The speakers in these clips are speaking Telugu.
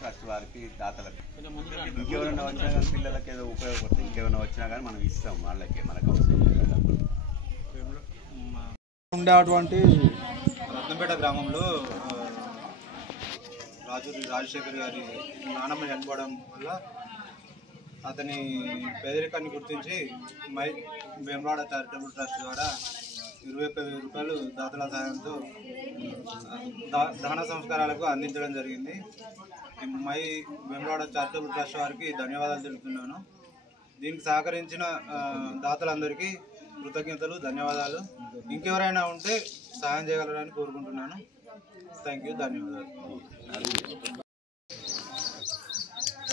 ట్రస్ట్ వారికి దాతలకు ఇంకెవరైనా వచ్చినా కానీ పిల్లలకి ఏదో ఉపయోగపడుతుంది. ఇంకెవరైనా వచ్చినా కానీ మనం ఇస్తాం వాళ్ళకి, మనకు ఉండేటువంటి రత్నంపేట గ్రామంలో రాజశేఖర్ గారి నానమ్మ చనిపోవడం వల్ల అతని పేదరికాన్ని గుర్తించి వేములవాడ చారిటబుల్ ట్రస్ట్ ద్వారా 21,000 రూపాయలు దాతల సహాయంతో దహన సంస్కారాలకు అందించడం జరిగింది. వేములవాడ చారిటబుల్ ట్రస్ట్ వారికి ధన్యవాదాలు తెలుపుతున్నాను. దీనికి సహకరించిన దాతలందరికీ కృతజ్ఞతలు, ధన్యవాదాలు. ఇంకెవరైనా ఉంటే సహాయం చేయగలరని కోరుకుంటున్నాను. థ్యాంక్ యూ, ధన్యవాదాలు.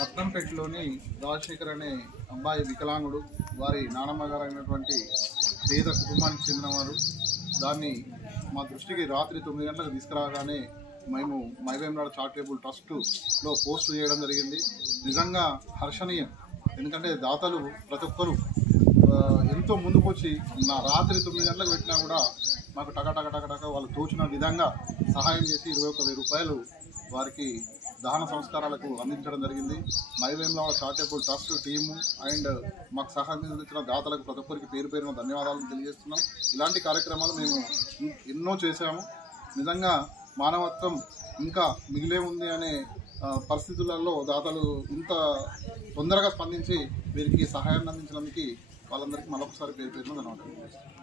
రత్నంపేటలోని రాజశేఖర్ అనే అబ్బాయి వికలాంగుడు, వారి నానమ్మ గారు అయినటువంటి పేద కుటుంబానికి చెందినవారు. దాన్ని మా దృష్టికి రాత్రి 9 గంటలకు తీసుకురాగానే మేము వేములవాడ చారిటబుల్ ట్రస్ట్లో పోస్ట్ చేయడం జరిగింది. నిజంగా హర్షణీయం. ఎందుకంటే దాతలు ప్రతి ఒక్కరు ఎంతో ముందుకు వచ్చి రాత్రి 9 గంటలకు పెట్టినా కూడా మాకు టక వాళ్ళు తోచిన విధంగా సహాయం చేసి 21,000 రూపాయలు వారికి దహన సంస్కారాలకు అందించడం జరిగింది. Vemulawada charitable trust team and మాకు సహాయం అందించిన దాతలకు ప్రతి ఒక్కరికి పేరు పేరున ధన్యవాదాలు తెలియజేస్తున్నాం. ఇలాంటి కార్యక్రమాలు మేము ఎన్నో చేశాము. నిజంగా మానవత్వం ఇంకా మిగిలే ఉంది అనే పరిస్థితులలో దాతలు ఇంత తొందరగా స్పందించి వీరికి సహాయాన్ని అందించడానికి వాళ్ళందరికీ మరొకసారి పేరు పేరున ధన్యవాదాలు.